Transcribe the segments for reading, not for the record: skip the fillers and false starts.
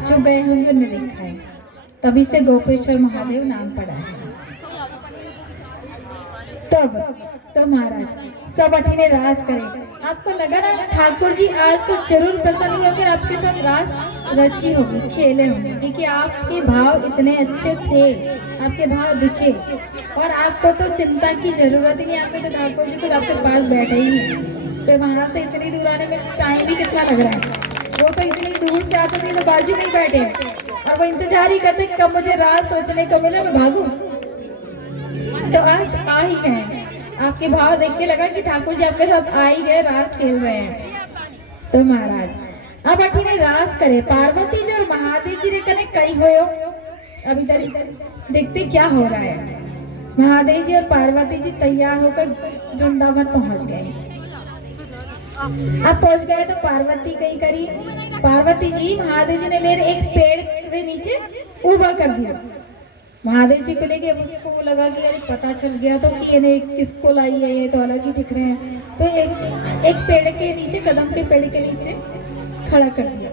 आप जो गए होंगे उन्हें देखा है, तभी से गोपेश्वर महादेव नाम पड़ा है। तब महाराज सब अठीने रास करे। आपको लगा ना ठाकुर जी आज तो जरूर प्रसन्न होकर आपके साथ रास रची होगी, खेले होंगे, क्योंकि आपके भाव इतने अच्छे थे, आपके भाव दिखे और आपको तो चिंता की जरूरत ही नहीं। आपने तो ठाकुर जी खुद आपके पास बैठे ही हैं, तो वहां से इतनी दूर आने में टाइम भी कितना लग रहा है। वो तो इतनी दूर से आते थे तो बाजू में ही बैठे हैं और वो इंतजार ही करते कब मुझे रास रचने को मिले, मैं भागूं। तो आज आ ही गए, आपके भाव देख के लगा कि ठाकुर जी आपके साथ आ ही गए, रास खेल रहे हैं। तो महाराज अब अठी ने रास करे, पार्वती जी और महादेव जी ने कने कई होयो। अब इधर देखते क्या हो रहा है। महादेव जी और पार्वती जी तैयार होकर वृंदावन पहुंच गए। अब पहुंच गए तो पार्वती कहीं करी, पार्वती जी महादेव जी ने ले एक पेड़ के नीचे उभा कर दिया। महादेव जी को लेके उसको वो लगा कि अरे पता चल गया तो कि ये किसको लाई है, ये तो अलग ही दिख रहे हैं। तो एक पेड़ के नीचे, कदम के पेड़ के नीचे खड़ा कर दिया,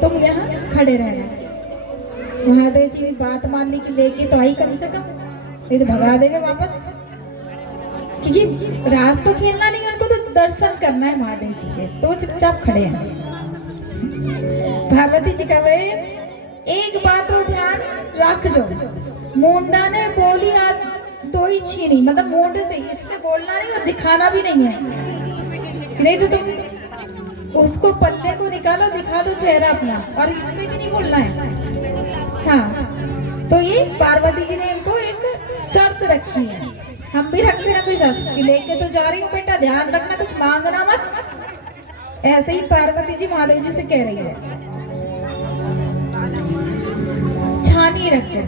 तुम यहाँ खड़े रहना। महादेव जी भी बात मानने की लेके तो आई कम से कम, नहीं तो भगा देंगे वापस, क्योंकि रास तो खेलना नहीं, उनको तो दर्शन करना है महादेव जी के, तो चुपचाप खड़े हैं। पार्वती जी का वे एक बात रो ध्यान रख जो, मुंडा ने बोली आज दो ही छीनी, मतलब मुंडे से इससे बोलना नहीं और दिखाना भी नहीं है, नहीं तो तुम उसको पल्ले को निकालो, दिखा दो चेहरा अपना, और इससे भी नहीं बोलना है। हाँ, तो ये पार्वती जी ने इनको एक शर्त रखी है, हम भी रखते ना कोई शर्त कि लेके तो जा रही हूँ बेटा, ध्यान रखना, कुछ मांगना मत। ऐसे ही पार्वती जी महादेव जी से कह रही है, छानी रख जो,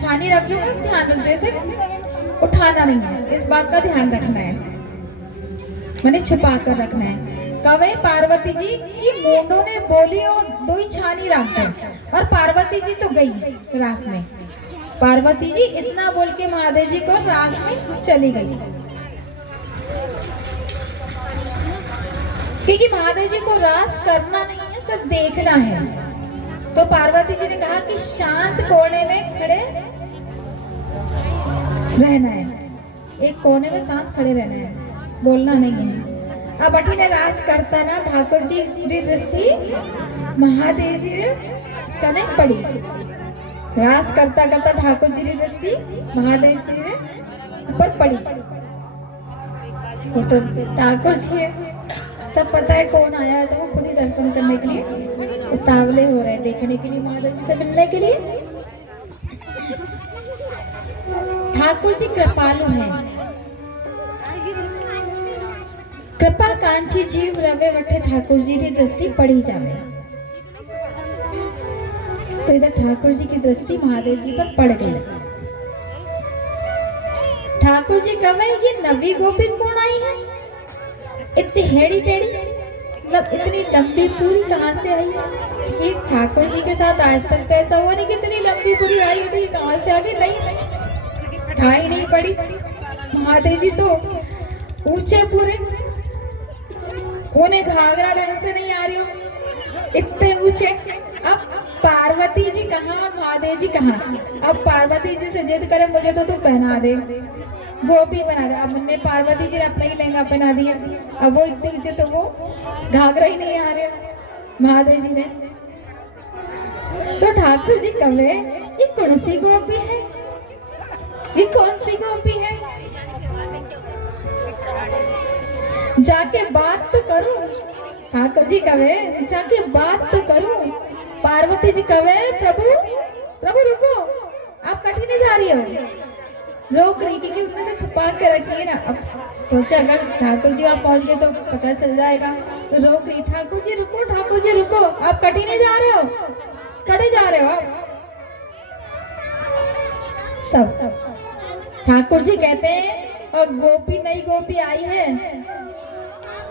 छानी रख जो, ध्यान रख, जैसे उठाना नहीं है, इस बात का ध्यान रखना है, मैंने छुपा कर रखना है। कवे पार्वती जी की मुंडों ने बोली और दो ही छानी रख जो, और पार्वती जी तो गई रास में। पार्वती जी इतना बोल के महादेव जी को रास में चली गई, क्योंकि महादेव जी को रास करना नहीं है, सब देखना है। तो पार्वती जी ने कहा कि शांत कोने में खड़े रहना है, एक कोने में शांत खड़े रहना है, बोलना नहीं है। अब अठी ने रास करता ना ठाकुर जी की दृष्टि महादेव जी कने पड़ी, रास करता करता ठाकुर जी की दृष्टि महादेव जी ने ऊपर पड़ी। तो ठाकुर जी सब पता है कौन आया है, तो वो खुद ही दर्शन करने के लिए उतावले हो रहे हैं, देखने के लिए, महादेव जी से मिलने के लिए। ठाकुर जी कृपालु हैं, कृपा कांची जीव रवे वठे ठाकुर जी की दृष्टि पड़ी जावे। तो इधर ठाकुर जी की दृष्टि महादेव जी पर पड़ गई। ठाकुर जी कहे ये नवी गोपी कौन आई है, इतनी हेड़ी टेढ़ी, मतलब इतनी लंबी पूरी कहाँ से आई है। ये ठाकुर जी के साथ आज तक तो ऐसा हुआ नहीं कि इतनी लंबी पूरी आई थी, कहाँ से आ गई, नहीं ठाई नहीं पड़ी। महादेव जी तो ऊंचे पूरे, उन्हें घाघरा ढंग से नहीं आ रही हो, इतने ऊंचे। अब पार्वती जी कहाँ और महादेव जी कहाँ। अब पार्वती जी से जिद करे मुझे तो तू पहना दे, गोपी बना दे। अब हमने पार्वती जी ने अपना ही लहंगा पहना दिया, अब वो इतने ऊंचे तो वो घाघरा ही नहीं आ रहे महादेव जी ने। तो ठाकुर जी कहे ये कौन सी गोपी है, ये कौन सी गोपी है, जाके बात तो करूं। ठाकुर जी कहे जाके बात तो करूं। पार्वती जी कहे प्रभु प्रभु रुको, आप कहीं नहीं जा रही हो, रोक रही, क्योंकि उसने तो छुपा के रखी है ना। अब सोचा अगर ठाकुर जी वहां पहुंच गए तो पता चल जाएगा, तो रोक रही, ठाकुर जी रुको, ठाकुर जी रुको, आप कहीं नहीं जा रहे हो, कहीं जा रहे हो आप। तब ठाकुर जी कहते हैं और गोपी नई गोपी आई है,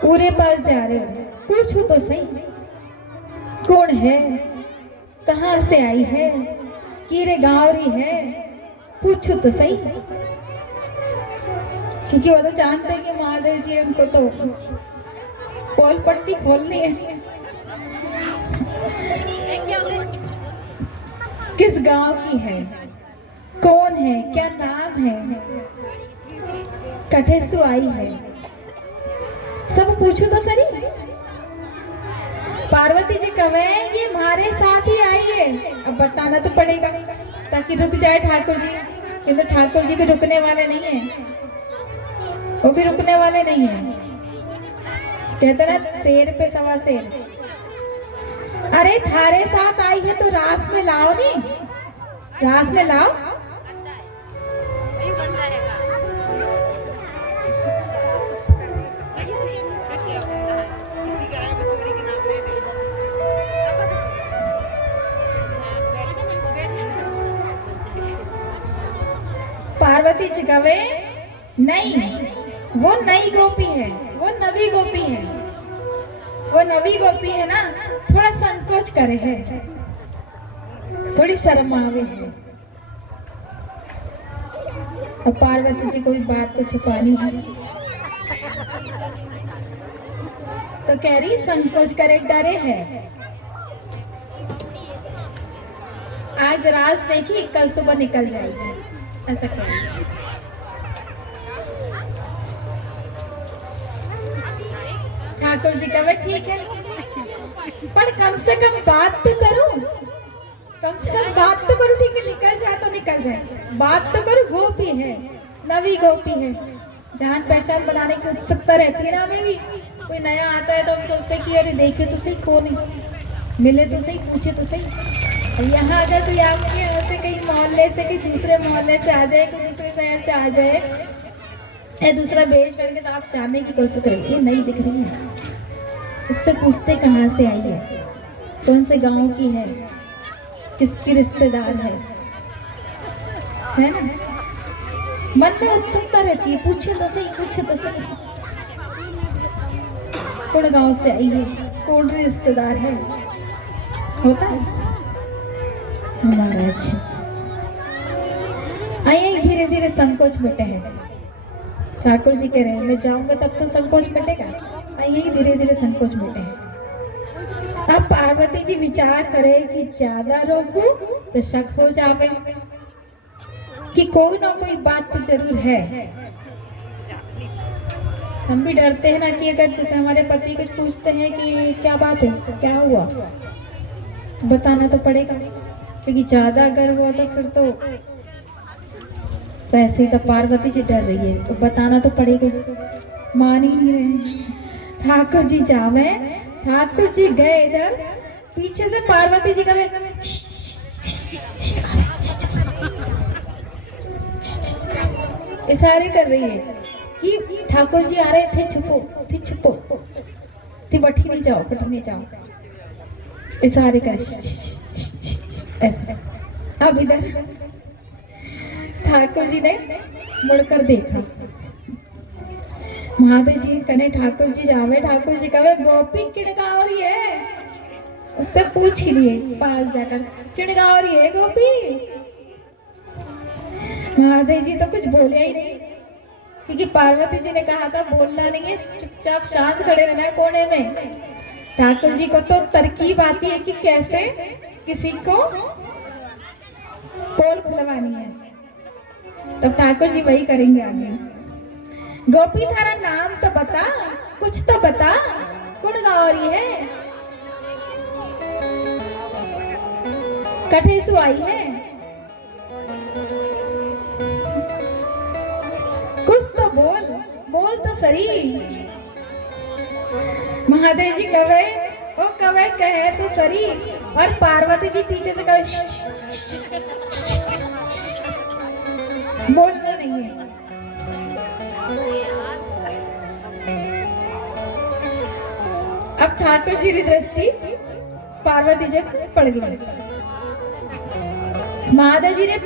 पूरे पास जा रहे हो, पूछो तो सही कौन है, कहाँ से आई है, कीरे गांवरी है, पूछो तो सही। क्योंकि वो तो जानते हैं कि महादेव जी उनको तो पोल पट्टी खोलनी है। किस गांव की है, कौन है, क्या नाम है, कठे से आई है, सब पूछो तो सही। पार्वती जी कहे ये हमारे साथ ही आई है, अब बताना तो पड़ेगा ताकि रुक जाए ठाकुर जी। किंतु ठाकुर जी भी रुकने वाले नहीं है, वो भी रुकने वाले नहीं है। कहते ना शेर पे सवा शेर। अरे थारे साथ आई है तो रास में लाओ, नहीं रास में लाओ। पार्वती जी कहे नहीं, वो नई गोपी है, वो नवी गोपी है, वो नवी गोपी है ना, थोड़ा संकोच करे है, थोड़ी शर्म आवे है। और पार्वती जी को भी बात तो छुपानी है, तो कह रही संकोच करे, डरे है। आज रात देखी, कल सुबह निकल जाएगी, ऐसा कह रही। ठाकुर जी कहे ठीक है, पर कम से कम बात तो करो, कम से कम बात तो करो। ठीक है, निकल जाए तो निकल जाए, बात तो करो। गोपी है, नवी गोपी है, जान पहचान बनाने की उत्सुकता रहती है ना हमें भी। कोई नया आता है तो हम सोचते हैं कि अरे देखे तो सही, कौन है, मिले तो सही, पूछे तो सही। यहाँ अगर कोई आपके यहाँ से कहीं मोहल्ले से, कहीं दूसरे मोहल्ले से आ जाए, कोई दूसरे शहर से आ जाए या दूसरा बेच करके, तो आप जानने की कोशिश करेंगे ये नहीं दिख रही है, इससे पूछते कहाँ से आई है, कौन से गांव की है, किसकी रिश्तेदार है ना। मन में उत्सुकता रहती है, पूछे तो सही, पूछे तो सही, कौन गांव से आई है, कौन रिश्तेदार है, होता है हमारा। अच्छा आइए, धीरे धीरे संकोच मिटे है। ठाकुर जी कह रहे हैं मैं जाऊंगा तब तो संकोच मिटेगा, आइए धीरे धीरे संकोच मिटे है। अब पार्वती जी विचार करे कि ज्यादा रोकू तो शक हो जावे कि कोई ना कोई बात तो जरूर है। हम भी डरते हैं ना कि अगर जैसे हमारे पति कुछ पूछते हैं कि क्या बात है, क्या हुआ, तो बताना तो पड़ेगा, क्योंकि ज्यादा अगर हुआ तो फिर तो ऐसे ही। तो पार्वती जी डर रही है तो बताना तो पड़ेगा, मान ही नहीं रहे। ठाकुर जी जावे, ठाकुर जी गए इधर, पीछे से पार्वती जी का इशारे कर रही है कि ठाकुर जी आ रहे थे, छुपो थे, छुपो थे, बठी नहीं जाओ, बठी नहीं जाओ, इशारे कर ऐसे। अब इधर ठाकुर जी ने मुड़कर देखा, महादेव जी कने ठाकुर जी जावे, ठाकुर जी कहे गोपी किड़गा रही है, उससे पूछ ही लिए पास जाकर, किड़गा रही है गोपी। महादेव जी तो कुछ बोले ही नहीं, क्योंकि पार्वती जी ने कहा था बोलना नहीं है, चुपचाप शांत खड़े रहना है कोने में। ठाकुर जी को तो तरकीब आती है कि कैसे किसी को पोल खुलवानी है, तब ठाकुर जी वही करेंगे आगे। गोपी थारा नाम तो बता, कुछ तो बता, कौन गौरी है, कठे सु आई है, कुछ तो बोल, बोल तो सही। महादेव जी कहे ओ कहे कहे तो सरी, और पार्वती जी पीछे से कहे बोलना नहीं है। अब ठाकुर जी की दृष्टि पार्वती जी पड़ गई, महादेव जी ने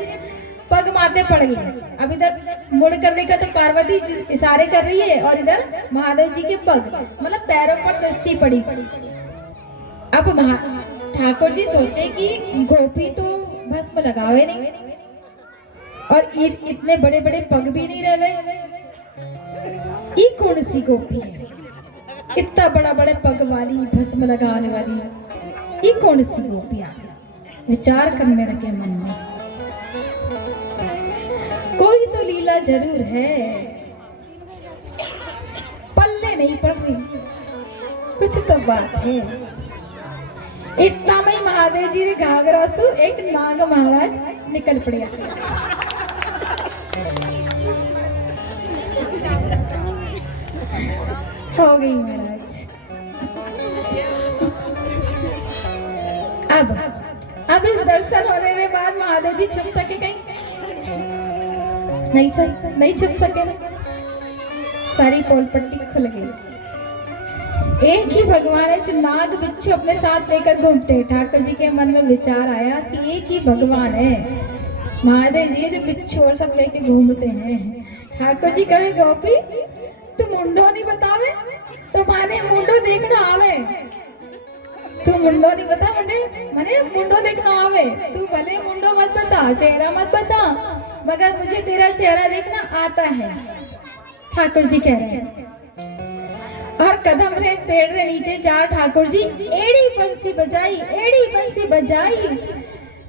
पग माथे पड़ गई। अब इधर मुड़ कर देखा तो पार्वती जी इशारे कर रही है और इधर महादेव जी के पग मतलब पैरों पर दृष्टि पड़ी। अब ठाकुर जी सोचे कि गोपी तो भस्म लगावे नहीं और इतने बड़े बड़े पग भी नहीं रहे, ये कौन सी गोपी है इतना बड़ा बड़े पग वाली भस्म लगाने वाली, ये कौन सी गोपी आ गई। विचार करने लगे मन में, कोई तो लीला जरूर है, पल्ले नहीं पड़ रही, कुछ तो बात है। इतना में महादेव जी ने घाघरा से एक नाग महाराज निकल पड़े। हो गई महाराज। अब इस दर्शन होने के बाद महादेव जी छुप सके कहीं? नहीं सर, नहीं छुप सके। सारी पोल पट्टी खुल गई। एक ही भगवान है जो नाग बिच्छू अपने साथ लेकर घूमते हैं। ठाकुर जी के मन में विचार आया कि एक ही भगवान है महादेव जी जो बिच्छू और सब लेके घूमते हैं। ठाकुर जी कहे गोपी तू मुंडो नहीं बतावे तो माने मुंडो देखना आवे। तू मुंडो नहीं बता मने मुंडो देखना आवे। तू भले मुंडो मत बता, चेहरा मत बता, मगर मुझे तेरा चेहरा देखना आता है। ठाकुर जी कह रहे हैं। और कदम रे पेड़ रे नीचे जा ठाकुर जी एड़ी बंसी बजाई, एड़ी बंसी बजाई,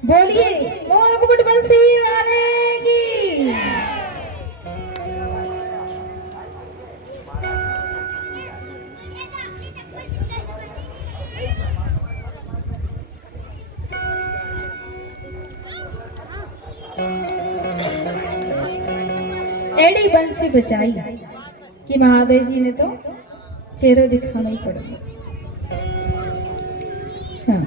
बोलिए मोर मुकुट बंसी वाले की। एड़ी बंसी बजाई कि महादेव जी ने तो चेहरा दिखाना ही पड़ा। हाँ।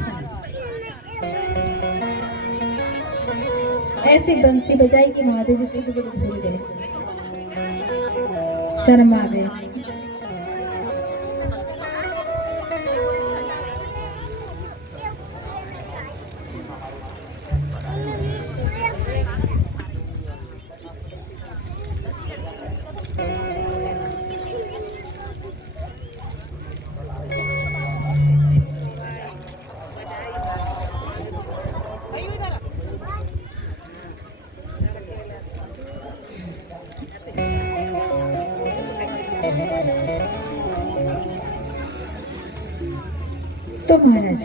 ऐसी बंसी बजाई कि महादेव जी से भूल गए, शर्म आ गई। तो महाराज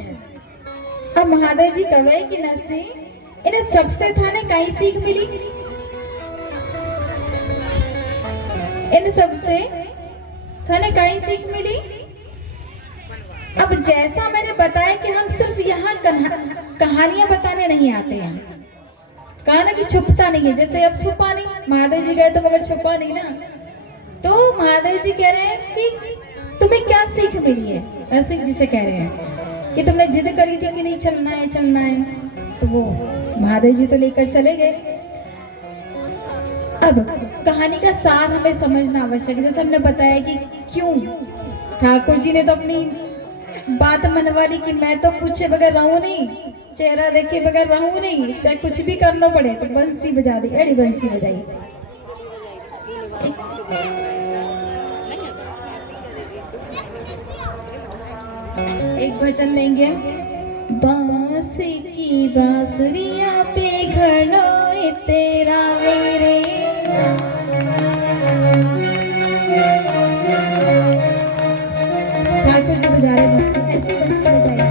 अब महादेव जी कहे कि नसे इन्हें सबसे थाने कहीं सीख मिली, इन सबसे थाने कहीं सीख मिली। अब जैसा मैंने बताया कि हम सिर्फ यहाँ कहानियां बताने नहीं आते हैं, कहा ना कि छुपता नहीं है। जैसे अब छुपा नहीं, महादेव जी गए तो मगर छुपा नहीं ना। तो महादेव जी कह रहे हैं कि तुम्हें क्या सीख मिली है। ऐसे जिसे कह रहे हैं कि तुमने जिद करी थी कि नहीं चलना है चलना है, तो वो महादेव जी तो लेकर चले गए। अब कहानी का सार हमें समझना आवश्यक है। जैसे हमने बताया कि क्यों ठाकुर जी ने तो अपनी बात मनवा ली कि मैं तो पूछे बगैर रहूं नहीं, चेहरा देखे बगैर रहूं नहीं, चाहे कुछ भी करना पड़े। तो बंसी बजा दी, एड़ी बंसी बजाई। एक भजन लेंगे। बांसी की बांसुरिया पे घड़ो तेरा मेरे, ठाकुर जी बजा रहे बंसी, ऐसी बंसी बजाई।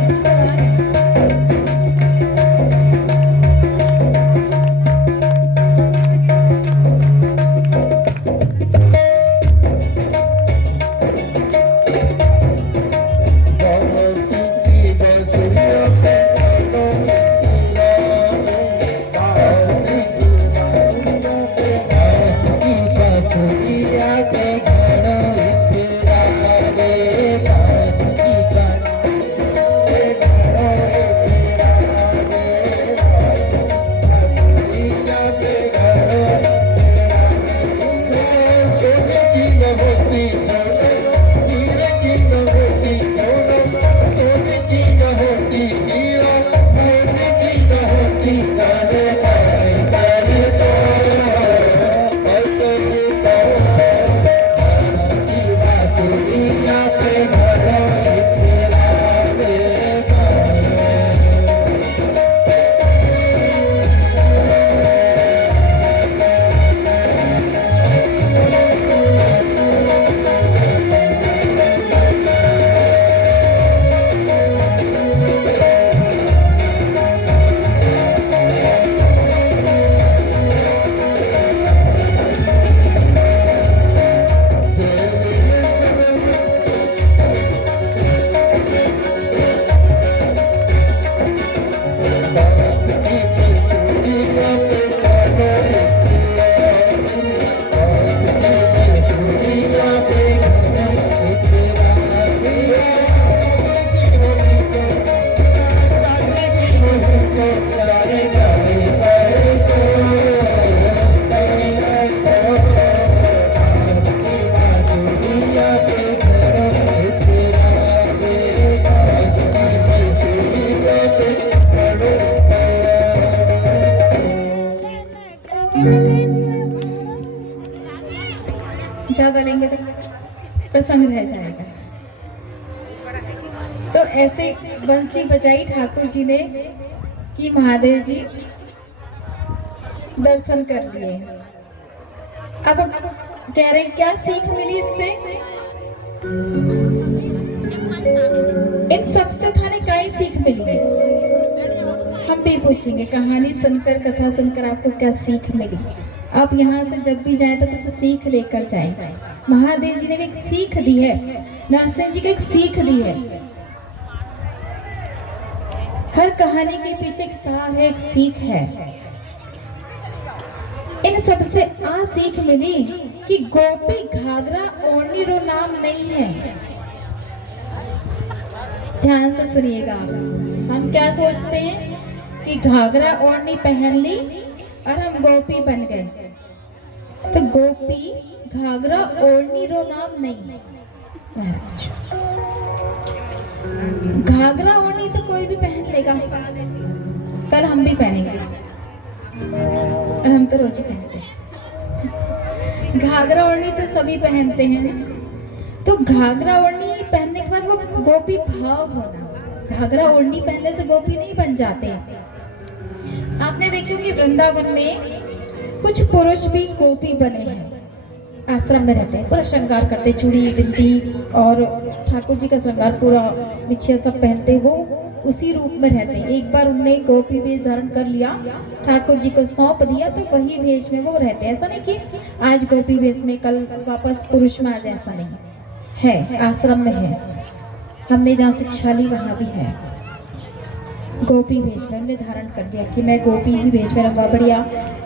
प्रसन्न रह जाएगा। तो ऐसे बंसी बजाई ठाकुर जी ने कि महादेव जी दर्शन कर लिए। अब कह रहे हैं क्या सीख मिली इससे? इन सबसे थाने क्या ही सीख मिली है? हम भी पूछेंगे कहानी सुनकर, कथा सुनकर आपको क्या सीख मिली। आप यहाँ से जब भी जाएं तो कुछ सीख लेकर जाएं। महादेव जी ने भी एक सीख दी है, नरसिंह जी को एक सीख दी है। हर कहानी के पीछे एक सार है, एक सीख है। इन सबसे आ सीख मिली कि गोपी घाघरा ओढ़नी रो नाम नहीं है। ध्यान से सुनिएगा। हम क्या सोचते हैं कि घाघरा ओढ़नी पहन ली और हम गोपी बन गए। तो गोपी घाघरा ओढ़नी रो नाम नहीं है महाराज। घाघरा ओढ़नी तो कोई भी पहन लेगा, कल हम भी पहनेंगे और हम तो रोज ही पहनते हैं। घाघरा ओढ़नी तो सभी पहनते हैं। तो घाघरा ओढ़नी पहनने के बाद वो गोपी भाव होना। घाघरा ओढ़नी पहनने से गोपी नहीं बन जाते। आपने देखी होगी वृंदावन में कुछ पुरुष भी गोपी बने हैं, आश्रम में रहते हैं, पूरा श्रृंगार करते, चूड़ी बिंदी और ठाकुर जी का श्रृंगार पूरा बिछिया सब पहनते, वो उसी रूप में रहते हैं। एक बार उन्होंने गोपी वेश धारण कर लिया, ठाकुर जी को सौंप दिया, तो वही वेश में वो रहते हैं। ऐसा नहीं कि आज गोपी वेश में कल वापस पुरुष में आ जाए, ऐसा नहीं है। आश्रम में है, हमने जहाँ शिक्षा ली वहाँ भी है। गोपी वेश में हमने धारण कर दिया कि मैं गोपी ही वेश में रहूंगा। बढ़िया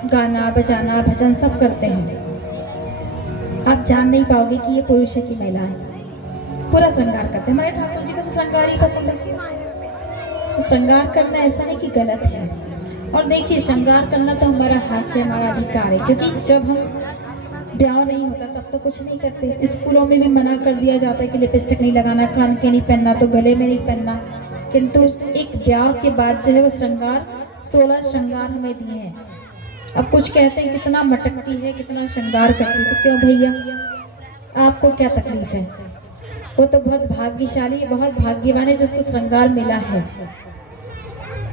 गाना बजाना भजन सब करते हैं। आप जान नहीं पाओगे कि ये पुरुष है कि महिला है। पूरा श्रृंगार करते हैं। हमारे ठाकुर जी को तो श्रृंगार ही पसंद है। तो श्रृंगार करना ऐसा नहीं कि गलत है। और देखिए श्रृंगार करना तो हमारा हक है, हमारा अधिकार है। क्योंकि जब हम ब्याह नहीं होता तब तो कुछ नहीं करते। स्कूलों में भी मना कर दिया जाता है कि लिपस्टिक नहीं लगाना, कान के नहीं पहनना, तो गले में नहीं पहनना। किंतु एक ब्याह के बाद जो है वो श्रृंगार 16 श्रृंगार हमें दिए हैं। अब कुछ कहते हैं कितना मटकती है, कितना श्रृंगार करती है। तो क्यों भैया, आपको क्या तकलीफ है? वो तो बहुत भाग्यशाली, बहुत भाग्यवान है जिसको श्रृंगार मिला है।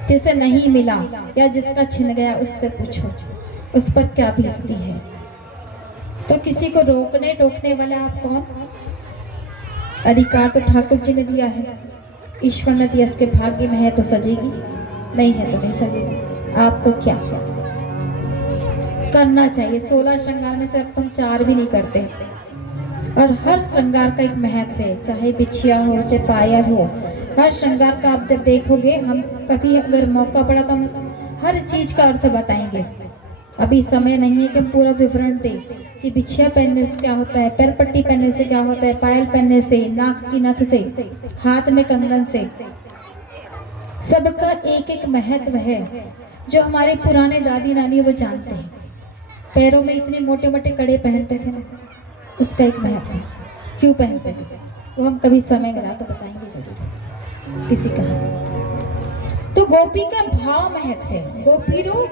जिसे नहीं मिला या जिसका छिन गया उससे पूछो, उस पर क्या बीतती है। तो किसी को रोकने टोकने वाला आप कौन? अधिकार तो ठाकुर जी ने दिया है, ईश्वर ने दिया। उसके भाग्य में है तो सजेगी, नहीं है तो नहीं सजेगी। आपको क्या करना चाहिए? 16 श्रृंगार में से अब तुम 4 भी नहीं करते। और हर श्रृंगार का एक महत्व है, चाहे बिछिया हो चाहे पायल हो। हर श्रृंगार का आप जब देखोगे, हम कभी अगर मौका पड़ा तो हम हर चीज का अर्थ बताएंगे। अभी समय नहीं है कि हम पूरा विवरण दें कि बिछिया पहनने से क्या होता है, पैर पट्टी पहनने से क्या होता है, पायल पहनने से, नाक की नथ से, हाथ में कंगन से। सबका एक एक महत्व है जो हमारे पुराने दादी नानी वो जानते हैं। पैरों में इतने मोटे मोटे कड़े पहनते थे ना, उसका एक महत्व है। क्यों पहनते थे वो हम कभी समय मिला तो बताएंगे जरूर किसी का। तो गोपी का भाव महत्व है, गोपी रो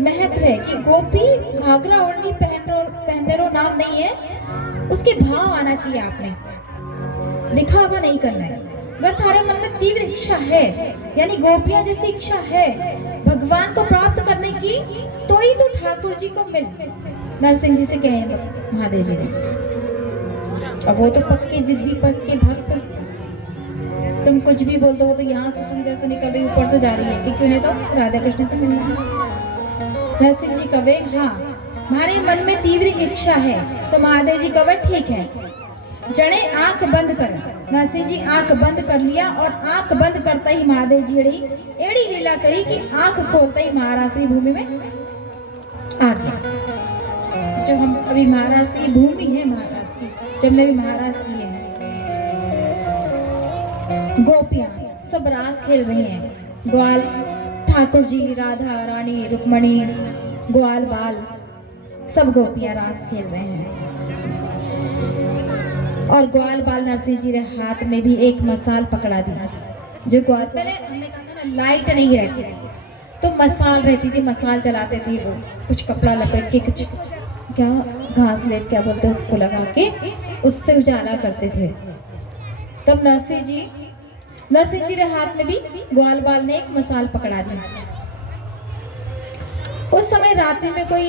महत्व है कि गोपी घाघरा ओढ़नी पहनने रो नाम नहीं है। उसके भाव आना चाहिए आप में, दिखावा नहीं करना है। अगर तुम्हारे मन में तीव्र इच्छा है, यानी गोपियां जैसी इच्छा है भगवान को प्राप्त करने की, तो ही तो ठाकुर जी को मिल। नरसिंह जी से कहे महादेव जी ने, अब वो तो पक्के जिद्दी पक्के भक्त, तुम कुछ भी बोल दो वो तो यहाँ से सुंदर से निकल रही ऊपर से जा रही है कि क्यों नहीं तो राधा कृष्ण से मिलना है। नरसिंह जी कवे हाँ हमारे मन में तीव्र इच्छा है, तो महादेव जी कवे ठीक है, जड़े आंख बंद कर। नरसिंह जी आंख बंद कर लिया और आंख बंद करता ही महादेव जी एड़ी लीला करी कि आंख खोलता ही महाराष्ट्री भूमि में आ गया। जो हम अभी महाराष्ट्र की भूमि है, महाराष्ट्र की जब भी महाराष्ट्र की है, गोपियां सब रास खेल रही हैं। ग्वाल ठाकुर जी, राधा रानी, रुक्मणी, ग्वाल बाल सब गोपियां रास खेल रहे हैं। और ग्वाल बाल नरसिंह जी ने हाथ में भी एक मसाल पकड़ा दिया। जो ग्वाल पहले हमने कहा ना लाइट नहीं रहती तो मसाल रहती थी, मसाल जलाते थे वो, कुछ कपड़ा लपेट के कुछ क्या घास लेट क्या बोलते हैं उसको लगा के उससे उजाला करते थे। तब नरसिंह जी के हाथ में भी ग्वाल बाल ने एक मसाल पकड़ा दी। उस समय रात्रि में कोई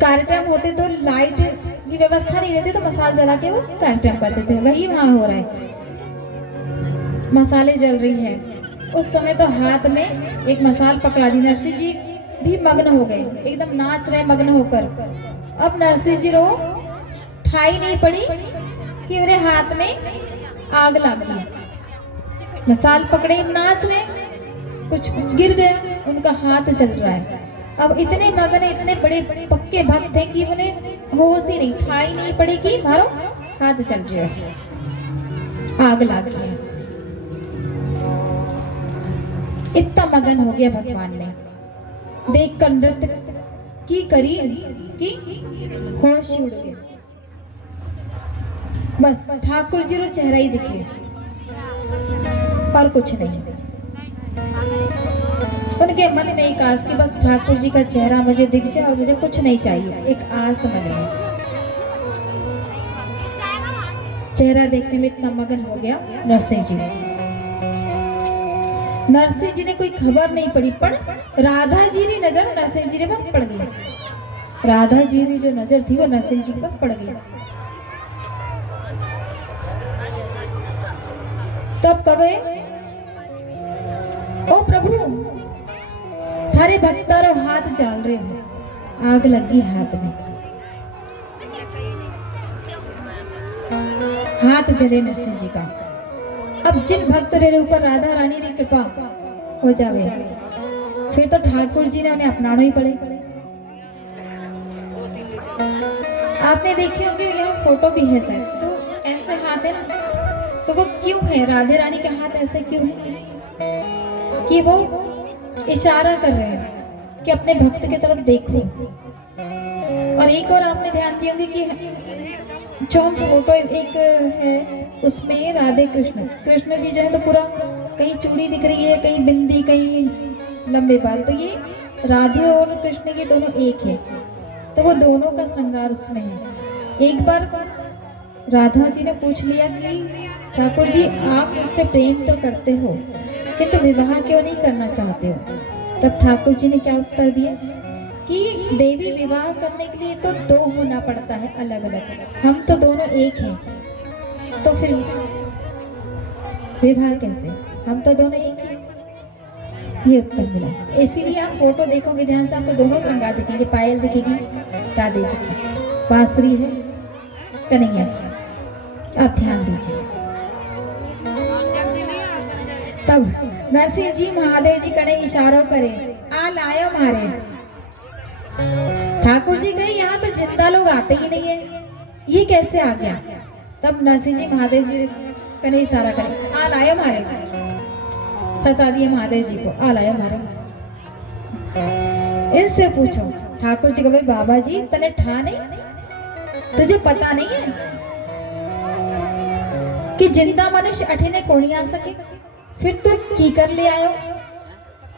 कार्यक्रम होते तो लाइट की व्यवस्था नहीं रहती, तो मसाल जला के वो कार्यक्रम करते थे। वही वहां हो रहा है, मसाले जल रही है। उस समय तो हाथ में एक मसाल पकड़ा दी। नरसिंह जी भी मग्न हो गए, एकदम नाच रहे मग्न होकर। अब नरसिंह जी रो ठाई नहीं पड़ी कि उन्हें हाथ में आग लग गई। मसाल पकड़े नाच रहे, कुछ गिर गए, उनका हाथ जल रहा है। अब इतने मगन इतने बड़े पक्के भक्त थे कि उन्हें होश ही नहीं, ठाई नहीं पड़ी कि मारो हाथ जल रहा है, आग लग गई। इतना मगन हो गया भगवान ने, देख कर नृत्य की करी कि होश उड़ गए। बस ठाकुर जी रो चेहरा ही दिखे और कुछ नहीं। उनके मन में एक आस कि बस ठाकुर जी का चेहरा मुझे दिख जाए और मुझे कुछ नहीं चाहिए, एक आस मन में। चेहरा देखने में इतना मगन हो गया नरसिंह जी। नरसिंह जी ने कोई खबर नहीं पड़ी, पर राधा जी की नजर नरसिंह जी पर पड़ गई। राधा जी की जो नजर थी वो नरसिंह जी पर पड़ गई। तब कहे, ओ प्रभु थारे भक्तारो हाथ जल रहे हो, आग लगी हाथ में, हाथ जले नरसिंह जी का। अब जिन भक्त रे ऊपर राधा रानी की कृपा हो जावे, फिर तो ठाकुर जी ने उन्हें अपनाना ही पड़े। आपने देखे होंगे यहाँ फोटो भी है सर, तो ऐसे हाथ है ना, तो वो क्यों है, राधे रानी के हाथ ऐसे क्यों है कि वो इशारा कर रहे हैं कि अपने भक्त की तरफ देखो। और एक और आपने ध्यान दिए होंगे कि जो फोटो एक है उसमें राधे कृष्ण जी जो है तो पूरा कहीं चूड़ी दिख रही है, कहीं बिंदी, कहीं लंबे बाल, तो ये राधे और कृष्ण के दोनों एक है, तो वो दोनों का श्रृंगार उसमें है। एक बार राधा जी ने पूछ लिया कि ठाकुर जी आप मुझसे प्रेम तो करते हो किंतु विवाह क्यों नहीं करना चाहते हो? तब ठाकुर जी ने क्या उत्तर दिया कि देवी विवाह करने के लिए तो दो होना पड़ता है अलग अलग, हम तो दोनों एक हैं, तो फिर विवाह कैसे, हम तो दोनों एक हैं। ये उत्तर मिला। इसीलिए आप फोटो देखोगे ध्यान से, आपको दोनों श्रृंगार दिखेंगे, पायल दिखेगी राधे जी की, बांसुरी है कन्हैया की, आप ध्यान दीजिए। तब नरसिंह जी महादेव जी कने इशारों करे, आ लायो मारे। ठाकुर जी कहे यहाँ तो जिंदा लोग आते ही नहीं है, ये कैसे आ गया? तब नरसिंह जी महादेव जी कने इशारा करे, आ लायो मारे, फंसा दिए महादेव जी को, आ लायो मारे। इससे पूछो, ठाकुर जी कहे बाबा जी तने ठा नहीं, तुझे पता नहीं है कि जिंदा मनुष्य अठिने कोनी आ सके, फिर तू की कर ले आयो,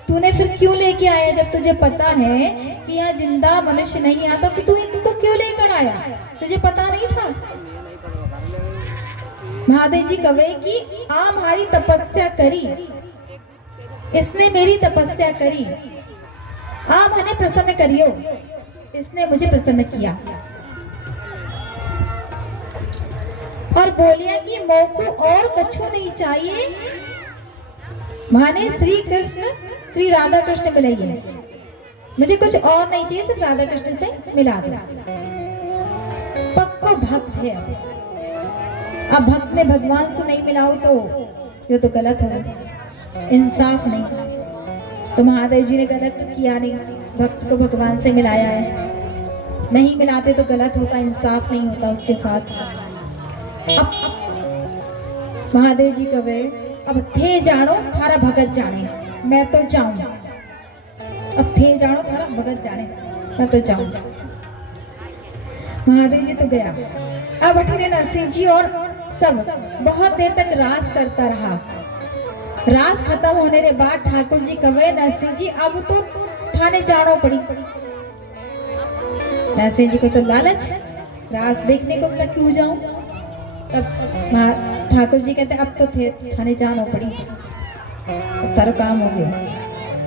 तूने फिर क्यों लेके आया जब तुझे पता है कि यहाँ जिंदा मनुष्य नहीं आता, तो तू इनको क्यों लेकर आया, तुझे पता नहीं था? महादेव जी कहे कि आ हमारी तपस्या करी, इसने मेरी तपस्या करी, आ मैंने प्रसन्न करियो, इसने मुझे प्रसन्न किया। और बोलिया कि मोको और कछु नहीं चाहिए, माने श्री कृष्ण श्री राधा कृष्ण मिलाइए, मुझे कुछ और नहीं चाहिए, सिर्फ राधा कृष्ण से मिला दो। पक्का भक्त है। अब भक्त ने भगवान से नहीं मिलाओ तो ये तो गलत है, इंसाफ नहीं। तो महादेव जी ने गलत किया नहीं, भक्त को भगवान से मिलाया है, नहीं मिलाते तो गलत होता, इंसाफ नहीं होता उसके साथ। अब महादेव जी कहे अब थे जानो थारा भगत जाने, मैं तो जाऊं, अब थे जानो थारा भगत जाने, मैं तो जाऊं। महादेव जी तो गया। अब अठने नरसिंह जी और सब बहुत देर तक रास करता रहा। रास खत्म होने के बाद ठाकुर जी कहे नरसिंह जी अब तो थाने जानो पड़ी, नरसिंह जी को तो लालच, रास देखने को मिला, क्यों जाऊं। तब ठाकुर जी कहते अब तो थाने जानो पड़ी, अब तारो काम हो गया।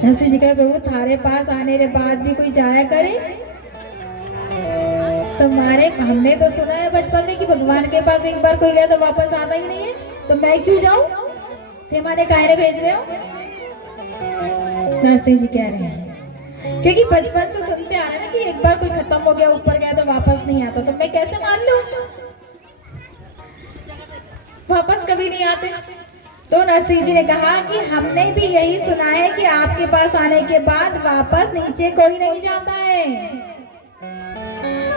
नरसिंह जी कहते प्रभु थारे पास आने के बाद भी कोई जाया करे, तुम्हारे हमने तो सुना है बचपन में कि भगवान के पास एक बार कोई गया तो वापस आता ही नहीं है, तो मैं क्यों जाऊं, थे माने कायरे भेज रहे हो। नरसिंह जी कह रहे हैं क्योंकि बचपन से सुनते आ रहे हैं ना कि एक बार कोई खत्म हो गया, ऊपर गया तो वापस नहीं आता, तो मैं कैसे मान लूं वापस कभी नहीं आते। तो नरसिंह जी ने कहा कि हमने भी यही सुना है कि आपके पास आने के बाद वापस नीचे कोई नहीं जाता है।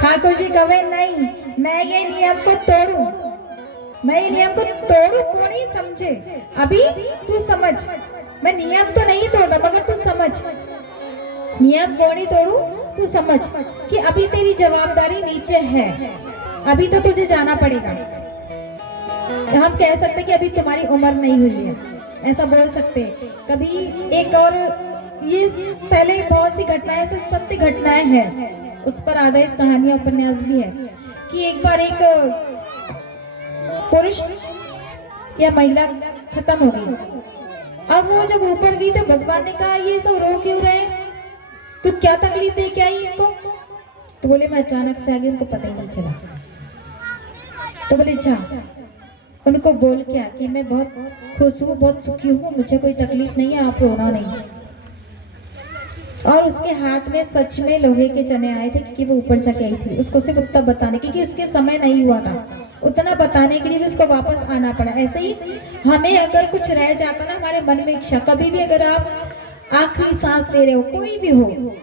ठाकुर जी कहे नहीं, मैं ये नियम को तोड़ू, मैं ये नियम को तोड़ू, कौन ही समझे, अभी तू समझ, मैं नियम तो नहीं तोड़ा मगर तू समझ, नियम कौन ही तोड़ू, तू समझ कि अभी तेरी जवाबदारी नीचे है, अभी तो तुझे जाना पड़ेगा। हम कह सकते कि अभी तुम्हारी उम्र नहीं हुई है, ऐसा बोल सकते। कभी एक और ये पहले बहुत सी घटनाएं से सत्य घटनाएं हैं, उस पर आधारित कहानियां उपन्यास भी है कि एक बार एक पुरुष या महिला खत्म हो गई। अब वो जब ऊपर गई तो भगवान ने कहा ये सब रो क्यों रहे, तो क्या तकलीफ है क्या इनको, तो बोले मैं अचानक से आगे, उनको पता ही नहीं चला। तो बोले अच्छा, उनको बोल क्या कि मैं बहुत खुश हूँ, बहुत सुखी हूँ, मुझे कोई तकलीफ नहीं है, आप रोना नहीं। और उसके हाथ में सच में लोहे के चने आए थे क्योंकि वो ऊपर जाके आई थी, उसको सिर्फ उतना बताने क्योंकि उसके समय नहीं हुआ था, उतना बताने के लिए भी उसको वापस आना पड़ा। ऐसे ही हमें अगर कुछ रह जाता ना हमारे मन में इच्छा, कभी भी अगर आप आखिरी सांस ले रहे हो, कोई भी हो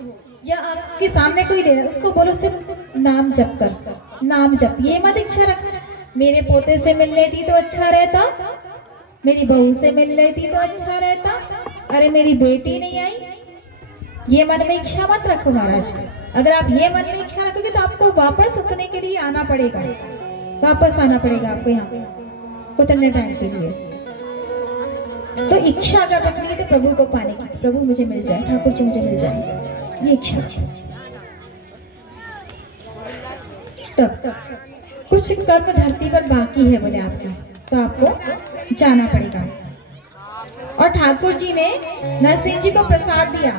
या आपके सामने कोई ले रहा है, उसको बोलो सिर्फ नाम जप कर, नाम जप, ये मत इच्छा रख मेरे पोते से मिल लेती तो अच्छा रहता, मेरी बहू से मिल लेती तो अच्छा रहता, अरे मेरी बेटी नहीं आई, ये मन में इच्छा मत रखो महाराज। अगर आप ये मन में इच्छा रखोगे तो आपको वापस उतरने के लिए आना पड़ेगा, वापस आना पड़ेगा आपको यहाँ उतरने टाइम के लिए। तो इच्छा अगर रखेंगे तो प्रभु को पाने की, प्रभु मुझे मिल जाए, ठाकुर जी मुझे मिल जाए, ये इच्छा। तब कुछ कर्म धरती पर बाकी है बोले आपका, तो आपको जाना पड़ेगा। और ठाकुर जी ने नरसिंह जी को प्रसाद दिया।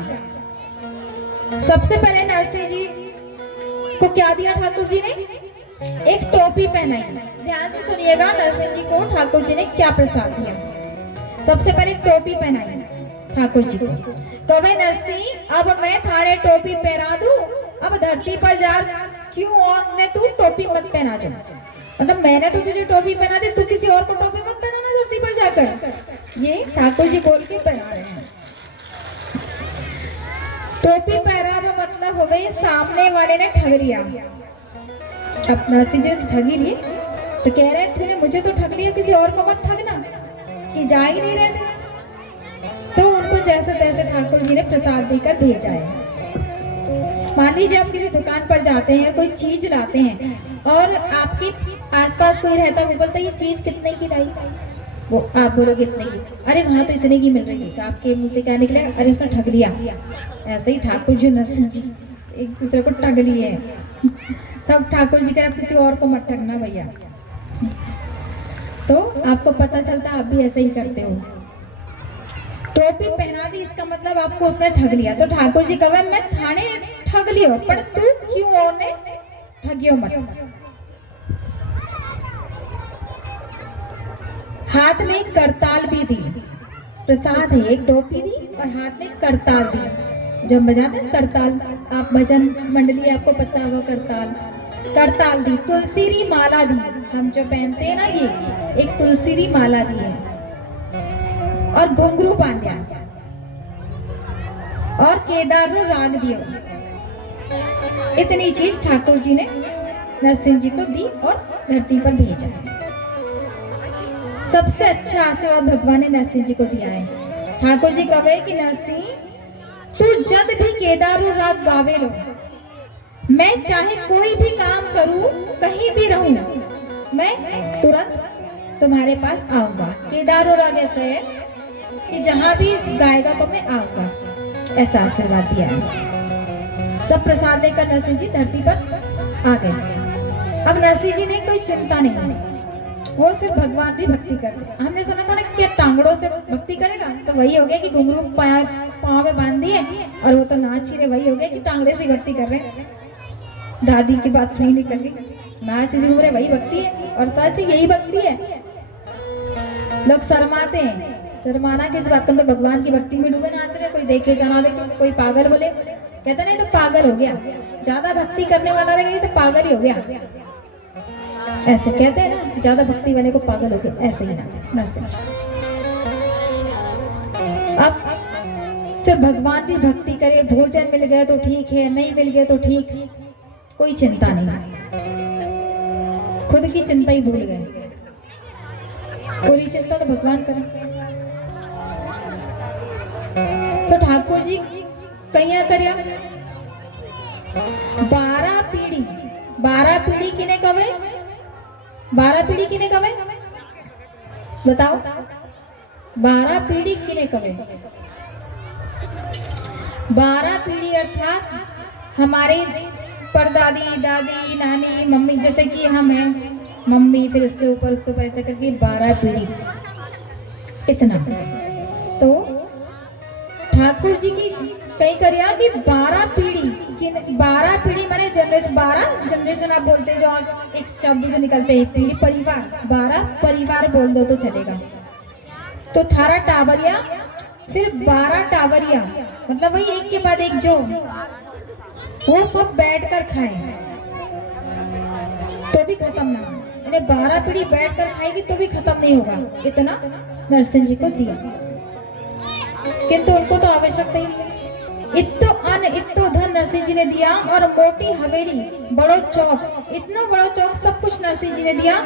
सबसे पहले नरसिंह जी को क्या दिया ठाकुर जी ने, एक टोपी पहनाई। ध्यान से सुनिएगा, नरसिंह जी को ठाकुर जी ने क्या प्रसाद दिया। सबसे पहले टोपी पहनाई ठाकुर जी को, कहे नरसिंह अब मैं थाने टोपी पहना दूं, अब धरती पर जा क्यों और ने तू टोपी मत पहना जा, मतलब मैंने तो तुझे टोपी पहना दी, तू किसी और को टोपी मत पहनाना धरती पर जाकर। ये ठाकुर जी बोल के पहना रहे हैं। टोपी पहना तो मतलब हो गई सामने वाले ने ठग लिया। अब नरसिंह जी ठगी ली तो कह रहे थे मुझे तो ठग लिया, किसी और को मत ठगना, कि जा ही नहीं रहे थे। तो उनको जैसे तैसे ठाकुर जी ने प्रसाद देकर भेजा है। मान लीजिए आप किसी दुकान पर जाते हैं, कोई चीज लाते हैं और आपके आसपास कोई रहता, वो बोलता है ये चीज कितने की लाई, वो आप बोलोगे इतने की, अरे वहां तो इतने की मिल रही है, तो आपके मुंह से क्या निकलेगा, अरे उसने ठग लिया। ऐसे ही ठाकुर जी नरसिंह जी एक दूसरे को ठग लिए हैं। तब ठाकुर जी कह किसी और को मत ठगना भैया, तो आपको पता चलता आप भी ऐसे ही करते हो। टोपी पहना दी इसका मतलब आपको उसने ठग लिया। तो ठाकुर जी कहे मैं थाने ठग लियो, पर तू क्यों और ने ठगियो मत। हाथ में करताल भी दी, प्रसाद है, एक टोपी दी और हाथ में करताल दी, जो बजाते हैं करताल, आप भजन मंडली आपको पता होगा करताल, करताल दी। तुलसीरी माला दी, हम जो पहनते हैं ना ये एक तुलसीरी माला दी है, और घुंघरू बांधा और केदार राग दियो। इतनी चीज ठाकुर जी ने नरसिंह जी को दी और धरती पर भेजा। सबसे अच्छा आशीर्वाद भगवान ने नरसिंह जी को दिया है। ठाकुर जी कहे कि नरसिंह तू जब भी केदार राग गावे लो, मैं चाहे कोई भी काम करूं, कहीं भी रहूं, मैं तुरंत तुम्हारे पास आऊंगा। केदार राग ऐसा है कि जहां भी गाएगा तो मैं आऊंगा, ऐसा आशीर्वाद दिया है। सब प्रसाद लेकर नरसिंह जी धरती पर आ गए। अब नरसिंह जी ने कोई चिंता नहीं, वो सिर्फ भगवान की भक्ति करते। हमने सुना था ना कि टांगड़ों से भक्ति करेगा, तो वही हो गया कि घुंघरू पाँव में बांध दिए और वो तो नाच ही रहे, वही हो गया कि टांगड़े से भक्ति कर रहे हैं। दादी की बात सही निकल गई, नाच झूम रहे वही भक्ति है, और सच यही भक्ति है। लोग शर्माते हैं, शर्माना किस बात का, तो भगवान की भक्ति में डूबे नाच रहे, कोई देखे जाना देखे, कोई पागल बोले, कहते नहीं तो पागल हो गया, ज्यादा भक्ति करने वाला रहेगा तो पागल ही हो गया, ऐसे कहते हैं ना, ज्यादा भक्ति वाले को पागल हो गया, ऐसे ही ना नरसिंह। अब सिर्फ भगवान की भक्ति करे, भोजन मिल गया तो ठीक है, नहीं मिल गया तो ठीक, कोई चिंता नहीं, खुद की चिंता ही भूल गए, पूरी चिंता तो भगवान करें। तो ठाकुर जी कहिया करिया 12 पीढ़ी किने कवे, 12 पीढ़ी किने कवे बताओ, 12 पीढ़ी किने कवे, 12 पीढ़ी अर्थात हमारे परदादी, दादी, नानी, मम्मी, जैसे कि हम हैं, मम्मी, फिर उससे ऊपर ऐसे करके 12 पीढ़ी, इतना। तो ठाकुर जी की कई करिया कि 12 पीढ़ी माने जनरेशन, 12 जनरेशन आप बोलते, जो एक शब्द जो निकलते हैं पीढ़ी, परिवार, 12 परिवार बोल दो तो चलेगा। तो थारा टावरिया, फिर 12 टावरिया, मतलब वही एक के बाद एक, जो वो सब बैठकर खाए तो भी खत्म ना हो, यानी 12 पीढ़ी बैठकर खाएगी तो भी खत्म नहीं होगा, इतना नरसिंह जी को दिया। किंतु उनको तो आवश्यकता ही नहीं, इतो अन्न इतो धन नरसिंह जी ने दिया, और मोटी हवेली, बड़ो चौक, इतना बड़ो चौक, सब कुछ नरसिंह जी ने दिया,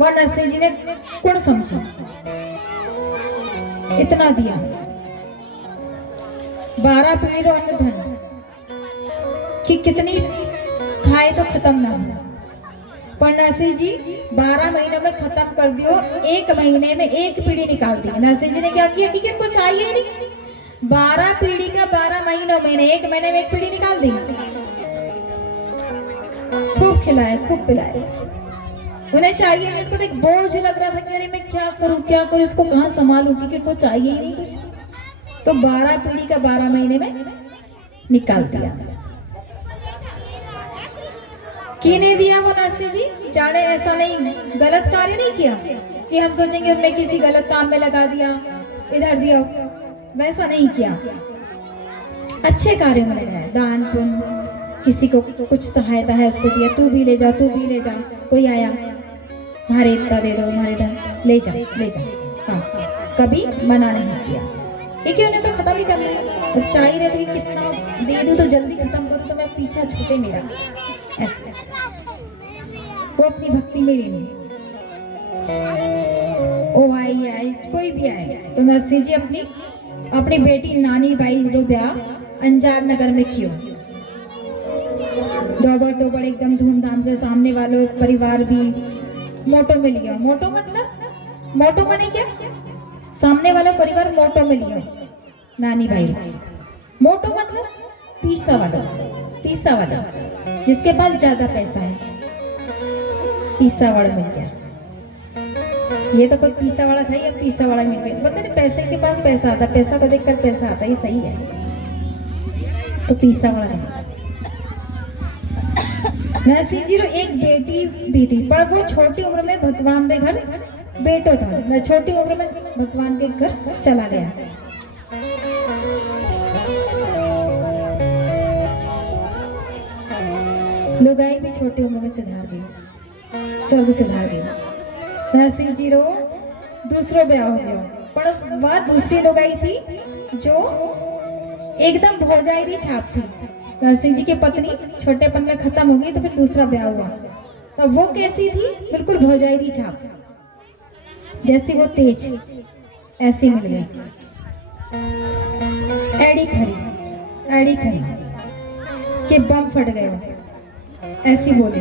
वह नरसिंह जी ने कौन समझी, इतना दिया। 12 पीढ़ी रो अन्न धन कि कितनी खाए तो खत्म ना हो, पर नरसिंह जी 12 महीनों में खत्म कर दियो, 1 महीने में 1 पीढ़ी निकाल दी। नरसिंह जी ने क्या किया कि इनको चाहिए ही नहीं, 12 पीढ़ी का 12 महीनों में, 1 महीने में 1 पीढ़ी निकाल दी। खूब खिलाए, खूब पिलाए, उन्हें चाहिए, मेरे को एक बोझ लग रहा था कि अरे मैं क्या करूं, इसको कहाँ संभालूं, क्योंकि इनको चाहिए ही नहीं कुछ, तो 12 पीढ़ी का 12 महीने में निकाल दिया। किने दिया वो नरसिंह जी, जाने ऐसा नहीं, गलत कार्य नहीं किया कि हम सोचेंगे हमने किसी गलत काम में लगा दिया, इधर दिया, वैसा नहीं किया, अच्छे कार्य में लगाया, दान पुण्य, किसी को कुछ सहायता है उसको दिया, तू भी ले जा, तू भी ले जा, कोई आया हमारे इतना दे दो, हमारे इधर ले जा, हाँ, कभी मना नहीं किया, क्योंकि उन्हें तो खत्म ही करना है, चाहिए रहती कितना दे दूं तो जल्दी खत्म करूं तो मैं पीछा छूटे मेरा, ऐसे वो अपनी भक्ति में ही नहीं। ओ आई कोई भी आए तो नरसिंह जी अपनी बेटी नानी बाई रो ब्याह अंजार नगर में कियो, दोबड़ एकदम धूमधाम से, सामने वालों परिवार भी मोटो में लिया, मोटो मतलब, मोटो माने क्या, सामने वाला परिवार मोटो में लिया, नानी भाई, मोटो मतलब पीसा वाला, जिसके पास ज्यादा पैसा है, पीसा वाला मिल गया। ये तो कोई पीसा वाला था या पीसा वाला मिल गया, पता नहीं, पैसे के पास पैसा आता, पैसा को देखकर पैसा आता, ये सही है, तो पीसा वाला था। नरसिंह जी रो एक बेटी भी थी, पर वो छोटी उम्र में भगवान के घर बेटो था, छोटी उम्र में भगवान के घर चला गया। लुगाई भी छोटी उम्र में सिधार गई, स्वर्ग सिधार गई। नरसिंह जी रो दूसरो ब्याह हो गया, पर वह दूसरी लुगाई थी जो एकदम भौजाई छाप थी। नरसिंह जी की पत्नी छोटेपन में खत्म हो गई, तो फिर दूसरा ब्याह हुआ, तो वो कैसी थी, बिल्कुल भौजाई छाप, जैसी वो तेज ऐसी मिल गई, एड़ी खरी के बम फट गए, ऐसी बोले।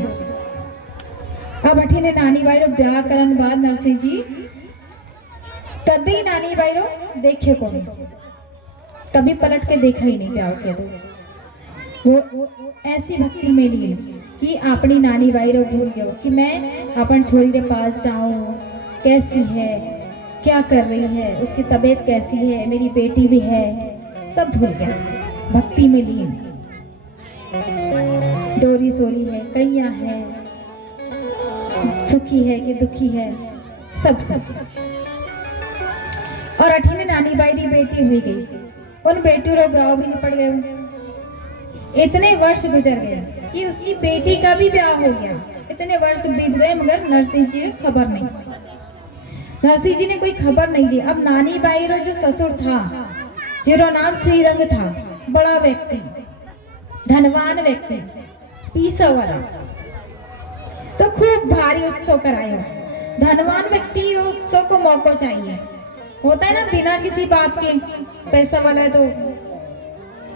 अब अठी ने नानी बाई रो ब्याह करन बाद नरसिंह जी कभी नानी बाई रो देखे को नहीं, कभी पलट के देखा ही नहीं ब्याह के दो। वो ऐसी भक्ति में लिए कि अपनी नानी बाई रो भूल गयो कि मैं अपन छोरी के पास जाऊं, कैसी है, क्या कर रही है, उसकी तबीयत कैसी है, मेरी बेटी भी है, सब भूल गया भक्ति में लिए। दोरी सोरी है, कैया है, सुखी है कि दुखी है, सब। और अठी में नानी बाई री बेटी हुई गई, उन बेटी रो ब्याह भी निपट गए। इतने वर्ष गुजर गए कि उसकी बेटी का भी ब्याह हो गया। इतने वर्ष बीत गए मगर नरसिंह जी को खबर नहीं, नरसिंह जी ने कोई खबर नहीं ली। अब नानी बाई रो जो ससुर था, जिरो नाम श्रीरंग था, बड़ा व्यक्ति, धनवान व्यक्ति, पीसा वाला, तो खूब भारी उत्सव कराया। धनवान व्यक्ति उत्सव को मौका चाहिए, होता है ना, बिना किसी बात के। पैसा वाला है तो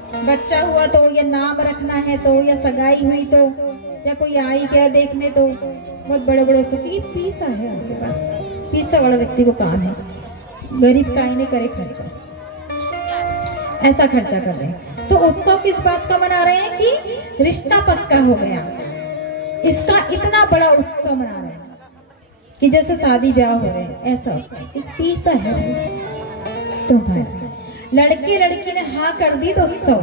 बच्चा हुआ तो, या नाम रखना है तो, या सगाई हुई तो, या कोई आई क्या देखने तो, बहुत बड़े बड़े उत्सव। क्योंकि पीसा है आपके पास, पीसा वाला व्यक्ति को काम है, गरीब का ही नहीं करे खर्चा, ऐसा खर्चा कर रहे हैं। तो उत्सव किस बात का मना रहे हैं कि रिश्ता पक्का हो गया, इसका इतना बड़ा उत्सव मना रहे हैं कि जैसे शादी ब्याह हो रहे हैं, ऐसा उत्सव। एक पीसा है तो भाई, लड़के लड़की ने हाँ कर दी तो उत्सव,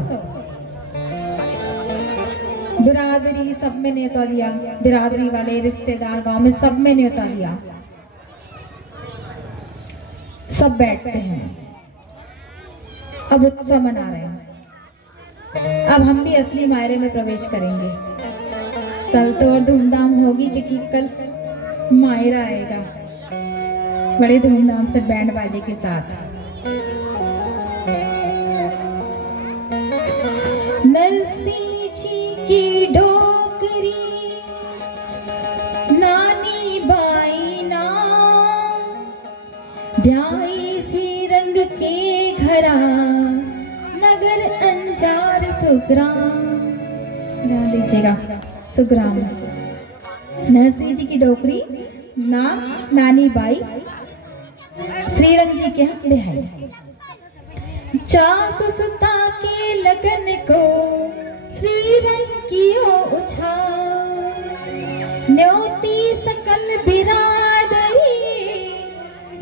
बिरादरी सब में न्योता दिया, बिरादरी वाले रिश्तेदार गांव में सब में न्योता दिया, सब बैठते हैं, अब उत्सव मना रहे हैं। अब हम भी असली मायरे में प्रवेश करेंगे। कल तो और धूमधाम होगी क्योंकि कल मायरा आएगा बड़े धूमधाम से बैंड बाजे के साथ। नरसिंह जी की डोकरी नानी बाई नाम, ब्याई सी रंग के घरा, नगर अंजार सुग्राम। ध्यान दीजिएगा, सुग्राम। नरसिंह जी की डोकरी नाम नानी बाई, श्रीरंग जी के यहाँ बिहाई। सुता के लगन को श्रीरंग कियो उछाल, न्योती सकल बिरादरी,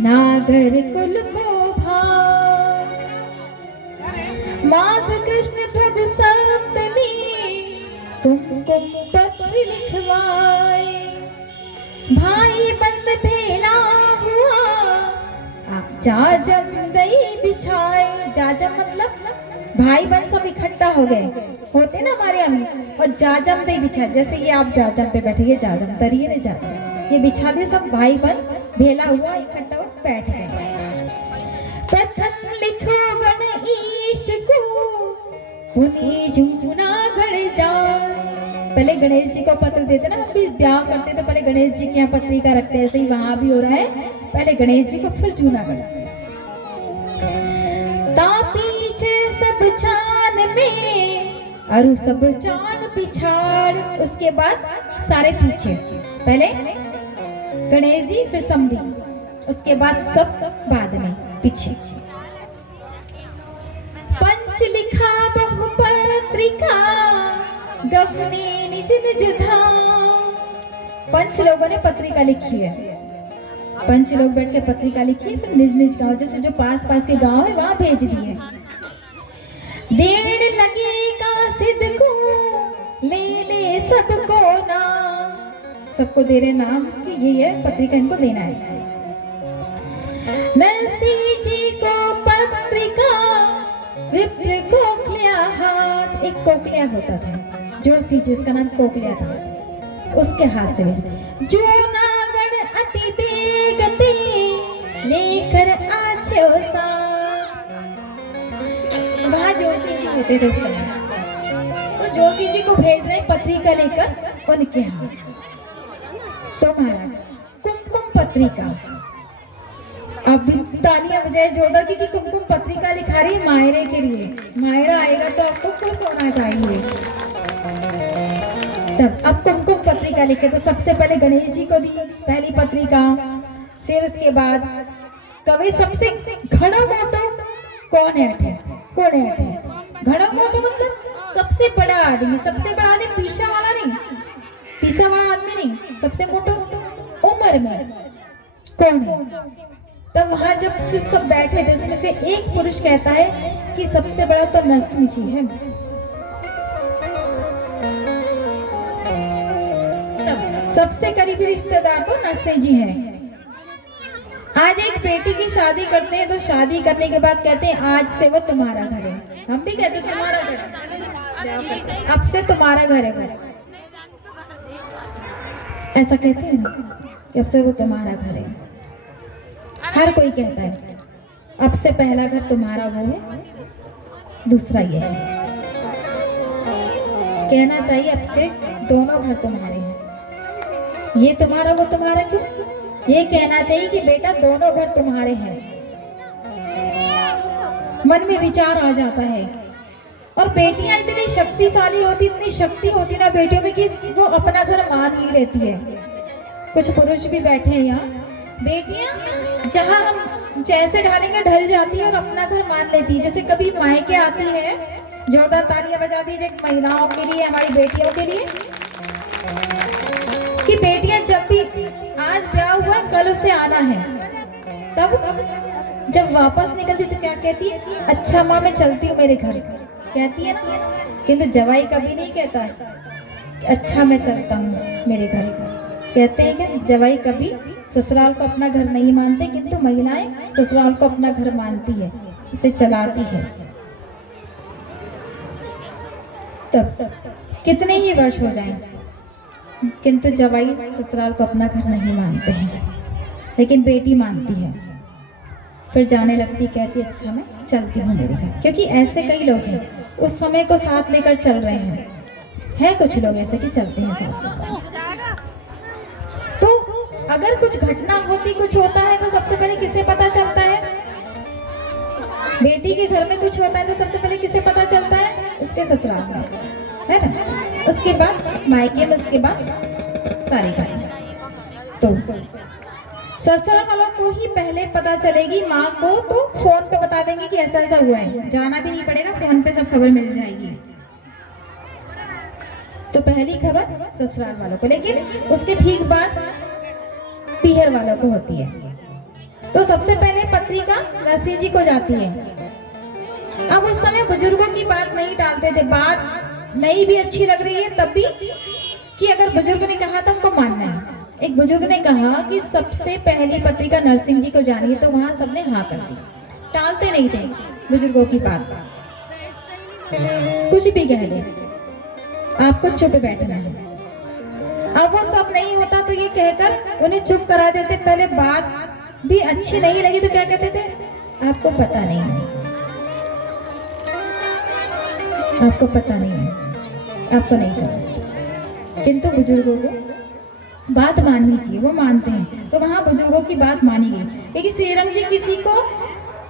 नागर कुल को भार। माघ कृष्ण प्रभु सप्तमी, कुमकुम पत्र लिखवाए, भाई बंद भेला हुआ, जाजम दई बिछाए। जाजम मतलब भाई बहन सब इकट्ठा हो गए, होते ना हमारे यहाँ, और जाजम दई बिछाए। जैसे ये आप जाजम पे बैठे, जाजम तरिए ने जाजम, ये बिछा दे, सब भाई बहन भेला हुआ इकट्ठा हो बैठ गए। प्रथम लिखो गणेश को, पुनी जूना गण जा। पहले गणेश जी को पत्र देते ना, हम भी ब्याह करते तो पहले गणेश जी के यहाँ पत्रिका रखते हैं, ऐसे ही वहां भी हो रहा है, पहले गणेश जी को फिर जूनागढ़। ता पीछे सब चान में, अरु सब चान पिछाड़। उसके बाद सारे पीछे, पहले गणेश जी फिर समधी, उसके बाद सब बाद में पीछे। पंच लिखा बहुपत्रिका, गवने निज निज धाम। पंच लोगों ने पत्रिका लिखी है, पंच लोग बैठ के पत्रिका लिखी है, फिर निज निज गांव, जैसे जो पास पास के गांव है वहां भेज दिए। देर लगेगा सिद्ध को, ले ले सबको नाम। सबको दे रहे नाम कि ये है पत्रिका, इनको देना है। नरसिंह जी को पत्रिका, विप्र कोकलिया हाथ। एक कोकलिया होता था, जोशी जी, उसका नाम कोकलिया था, उसके हाथ से भेजे। जूनागढ़ अति बेगते, लेकर आछो सा। वहाँ जोशी जी होते थे उस समय, तो जोशी जी को भेज रहे पत्रिका लेकर उनके यहाँ। तो महाराज कुमकुम पत्रिका, अब तालियां बजाए जोरदार क्योंकि कुमकुम पत्रिका लिखा रही है मायरे के लिए। मायरा आएगा तो आपको खुश होना चाहिए। तब अब कुमकुम पत्रिका लिखे तो सबसे पहले गणेश जी को दी पहली पत्रिका, फिर उसके बाद कवि सबसे घड़ो मोटो कौन है अठे, कौन है अठे, घड़ो मोटो मतलब सबसे बड़ा आदमी पीछा वाला नहीं, पीछा वाला आदमी नहीं, सबसे मोटा उम्र में कौन है? तब वहां जब जो सब बैठे थे उसमें से एक पुरुष कहता है कि सबसे बड़ा तो नरसिंह जी है। तब सबसे करीबी रिश्तेदार तो नरसिंह जी हैं। आज एक बेटी की शादी करते हैं तो शादी करने के बाद कहते हैं आज से वो तुम्हारा घर है। हम भी कहते हैं तुम्हारा घर है, अब से तुम्हारा घर है, ऐसा कहते हैं कि अब से वो तुम्हारा घर है। हर कोई कहता है अब से पहला घर तुम्हारा वो है, दूसरा ये है। कहना चाहिए अब से दोनों घर तुम्हारे हैं, ये तुम्हारा वो तुम्हारा क्यों? ये कहना चाहिए कि बेटा दोनों घर तुम्हारे हैं। मन में विचार आ जाता है। और बेटियां इतनी शक्तिशाली होती, इतनी शक्ति होती ना बेटियों में कि वो अपना घर मान ही लेती है। कुछ पुरुष भी बैठे हैं यहाँ, बेटियां जहाँ हम जैसे ढालेंगे ढल जाती है और अपना घर मान लेती है। जैसे कभी मायके आती है, जोरदार तालियां बजा दीजिए महिलाओं के लिए, हमारी बेटियों के लिए, कि बेटियां जब भी आज ब्याह हुआ कल उसे आना है, तब जब वापस निकलती तो क्या कहती है? अच्छा माँ मैं चलती हूँ मेरे घर, कहती है ना। किंतु जवाई कभी नहीं कहता है अच्छा मैं चलता हूँ मेरे घर। कहते हैं कि जवाई कभी ससुराल को अपना घर नहीं मानते, किंतु महिलाएं ससुराल को अपना घर मानती है, उसे चलाती है। तब कितने ही वर्ष हो जाएं, किंतु जवाई ससुराल को अपना घर नहीं मानते हैं, लेकिन बेटी मानती है। फिर जाने लगती, कहती अच्छा मैं चलती हूँ मेरे घर। क्योंकि ऐसे कई लोग हैं उस समय को साथ लेकर चल रहे हैं, है कुछ लोग ऐसे कि चलते हैं साथ। तो अगर कुछ घटना होती, कुछ होता है तो सबसे पहले किसे पता चलता है? बेटी के घर में कुछ होता है तो सबसे पहले किसे पता चलता है? उसके ससुराल में, है ना। उसके बाद मायके में, उसके बाद सारी बात। तो ससुराल वालों को ही पहले पता चलेगी, माँ को तो फोन पे बता देंगे कि ऐसा ऐसा हुआ है, जाना भी नहीं पड़ेगा, फोन पे सब खबर मिल जाएगी। तो पहली खबर ससुराल वालों को, लेकिन उसके ठीक बाद पीहर वालों को होती है। तो सबसे पहले पत्रिका नरसिंह जी को जाती है। अब उस समय बुजुर्गों की बात नहीं टालते थे, बात नहीं भी अच्छी लग रही है तब भी कि अगर बुजुर्ग ने कहा तो हमको मानना है। एक बुजुर्ग ने कहा कि सबसे पहली पत्रिका नरसिंह जी को जानी है, तो वहां सबने हाँ कर दी, टालते नहीं थे बुजुर्गों की बात। कुछ भी कह दे आपको चुप बैठना है। अब वो सब नहीं होता तो ये कहकर उन्हें चुप करा देते। पहले बात भी अच्छी नहीं लगी तो क्या कहते थे? आपको पता नहीं है, आपको पता नहीं है, आपको नहीं समझते। किंतु बुजुर्गों को बात माननी चाहिए, वो मानते हैं। तो वहां बुजुर्गों की बात मानी गई। लेकिन श्रीरंग जी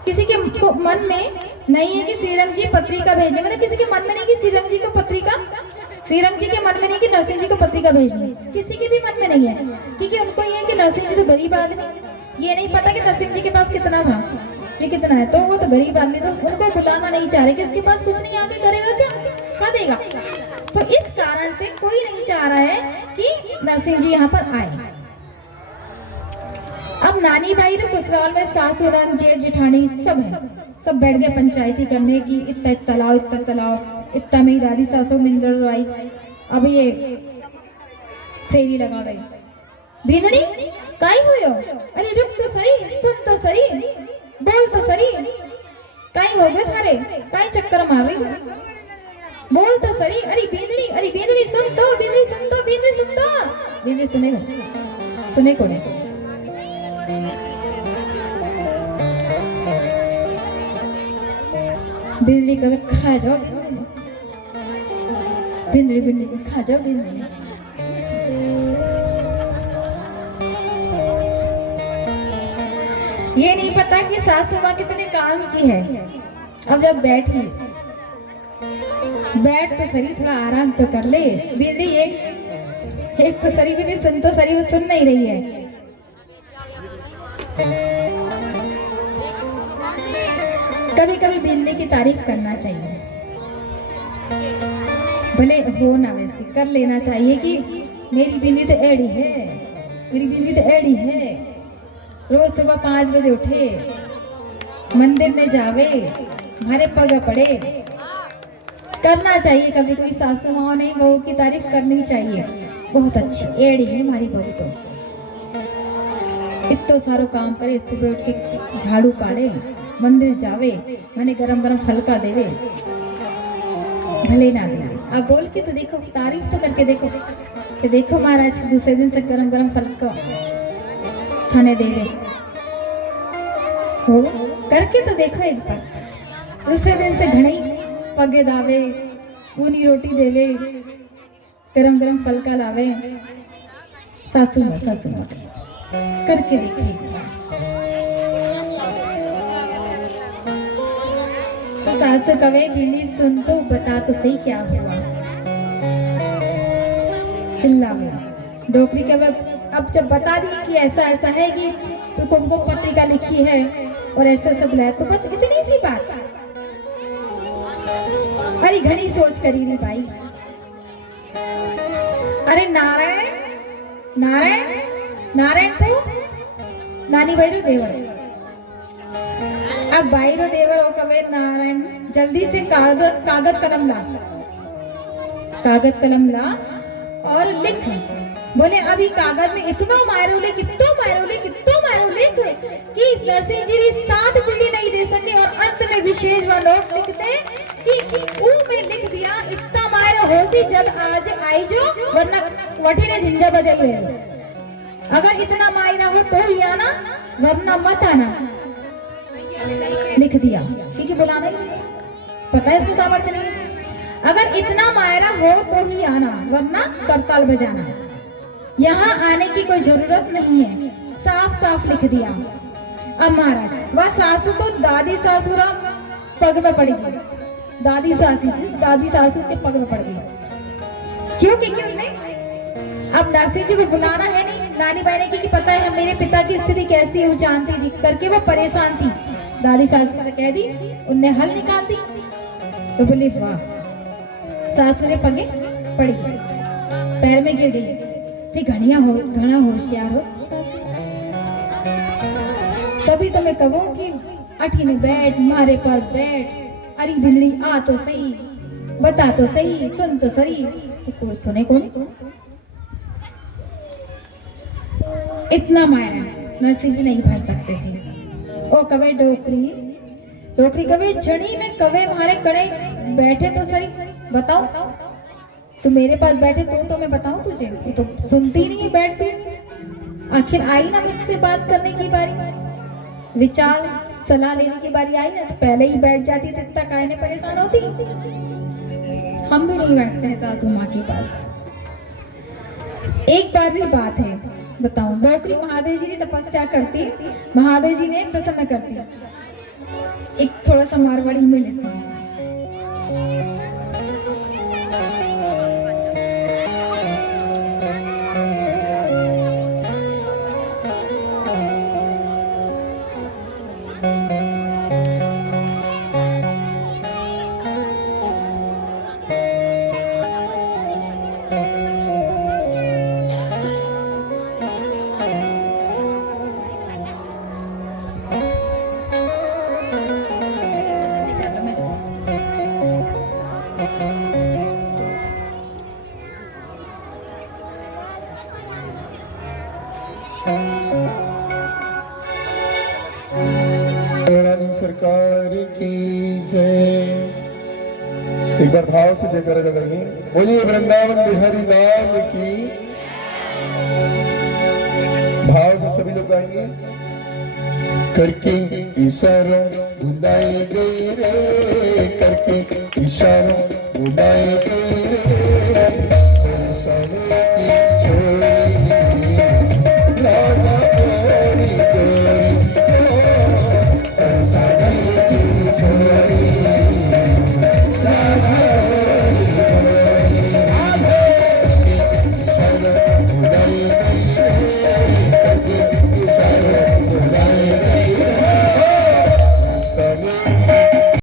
किसी के मन में नहीं है कि श्रीरंग जी पत्रिका भेजने, मतलब किसी के मन में नहीं कि श्रीरंग जी को पत्रिका, श्रीरंग जी के मन में नहीं कि नरसिंह जी को पत्रिका भेजनी, किसी के भी मन में नहीं है। क्योंकि उनको ये है कि नरसिंह जी तो गरीब आदमी, ये नहीं पता कि नरसिंह जी के पास कितना था, ये कितना है, तो वो तो गरीब आदमी, तो उनको बुलाना नहीं चाह रहे कि उसके पास कुछ नहीं, आगे करेगा क्या देगा। तो इस कारण से कोई नहीं चाह रहा है कि नरसिंह जी यहाँ पर आए। अब नानी भाई ने ससुराल में सासुराल जेठ जेठानी सब है, सब बैठ गए पंचायती करने की, इतना तलाव, इतना मेरी दादी सासू मिंदर आई। अब ये फेरी लगा गई, भीनड़ी काई हुई हो, अरे रुक तो सही, सुन तो सही, बोल तो सही, काई हो गए थारे, काई चक्कर मार रही हो, बोल तो सही, अरे बेंदड़ी सुन तो, बेंदड़ी सुन तो, बेंदड़ी सुन तो, बेंदड़ी सुने को नहीं। बेंदड़ी कभी खा जाओ, बेंदड़ी खा जाओ, बेंदड़ी। ये नहीं पता कि सासू माँ कितने काम की है। अब जब बैठ तो सरी, थोड़ा आराम तो कर ले। बिल्ली एक तो सरी भी नहीं सुन, तो सरी वो सुन नहीं रही है। कभी कभी बिल्ली की तारीफ करना चाहिए। भले हो ना वैसे कर लेना चाहिए कि मेरी बीवी तो एड़ी है, मेरी बीवी तो एड़ी है। रोज सुबह 5 बजे उठे, मंदिर में जावे, हमारे पग पड़े। करना चाहिए कभी कोई सासू माँ नहीं, बहू की तारीफ करनी चाहिए। बहुत अच्छी एड़ी है हमारी बहू तो, इतना सारो काम करे, सुबह उठ के झाड़ू काढ़े, मंदिर जावे, मैंने गरम गरम फलका देवे, भले ना दे। अब बोल के तो देखो, तारीफ तो करके देखो कि देखो महाराज दूसरे दिन से गरम गरम फलका खाने देवे, हो करके तो देखो एक बार। दूसरे दिन से घड़ी पगे दावे, ऊनी रोटी देवे, गरम गरम फलका लावे। सासू माँ करके देखिए। तो सासू कवे बिल्ली सुन तो बता तो सही क्या हुआ। चिल्ला में डोकरी के वक्त अब जब बता दी कि ऐसा ऐसा है कि तो तुमको पत्रिका लिखी है और ऐसा सब लाया, तो बस इतनी सी बात। अरे घनी सोच करी रे भाई। अरे नारायण नारायण नारायण तो नानी बैरो देवर। अब बैरो देवर और कवे नारायण जल्दी से कागज कलम ला, कागज कलम ला और लिख। बोले अभी कागज में इतना मारो लिख, इतना मारो लिख, इतना मारो लिख कि नरसिंह जी 7 पीढ़ी नहीं दे सके। और अंत में विशेष व नोट लिखते कि ऊ में लिख दिया इतना मारो होसी जब आज आई जो, वरना वठी ने झिंझा बजाई है। अगर इतना मायना हो तो ही आना, वरना मत आना। लिख दिया क्योंकि बुलाना ही पता है इसको सामर्थ्य नहीं। अगर इतना मायरा हो तो ही आना, वरना करताल बजाना। यहाँ आने की कोई जरूरत नहीं है, साफ साफ लिख दिया। अब महाराज वह सासू को दादी सासुरा पग में पड़ी, दादी सासू उसके पग में पड़ गई। क्यों नहीं? अब नरसिंह जी को बुलाना है नहीं, नानी बहने की पता है मेरे पिता की स्थिति कैसी है वो जानती थी, करके वो परेशान थी। दादी सासू से कह दी, उनने हल निकाल दी। तो बोले वाह, सासू ने पगे पड़ी, पैर में गिर गई थी। घना होशियार हो सासू। तभी तो मैं कहूँ कि अठी ने बैठ, मारे पास बैठ, अरे बिल्ली आ तो सही, बता तो सही, सुन तो सही। तो सुने कौन? इतना मायरा नरसिंह जी नहीं भर सकते थे। ओ कवे डोकरी कवे जड़ी में कवे मारे कड़े बैठे तो सही, बताओ तू मेरे पास बैठे तो मैं बताऊं तुझे? तू तो सुनती नहीं है, बैठती। आखिर आई ना मुझसे बात करने की बारी, विचार सलाह लेने की बारी आई ना, तो पहले ही बैठ जाती, तब तक आने परेशान होती। हम भी नहीं बैठते हैं सासू माँ के पास। एक बार की बात है, बताऊं, डोकरी महादेव जी ने तपस्या करती, महादेव जी ने प्रसन्न करती। एक थोड़ा सा मारवाड़ी में लेते हैं। सरकार की जय। एक बार भाव से जयकारा लगाइए, बोलिए वृंदावन बिहारी लाल की। भाव से सभी लोग गाएंगे। करके इशारा बुलाए गए रे, करके इशारा बुलाए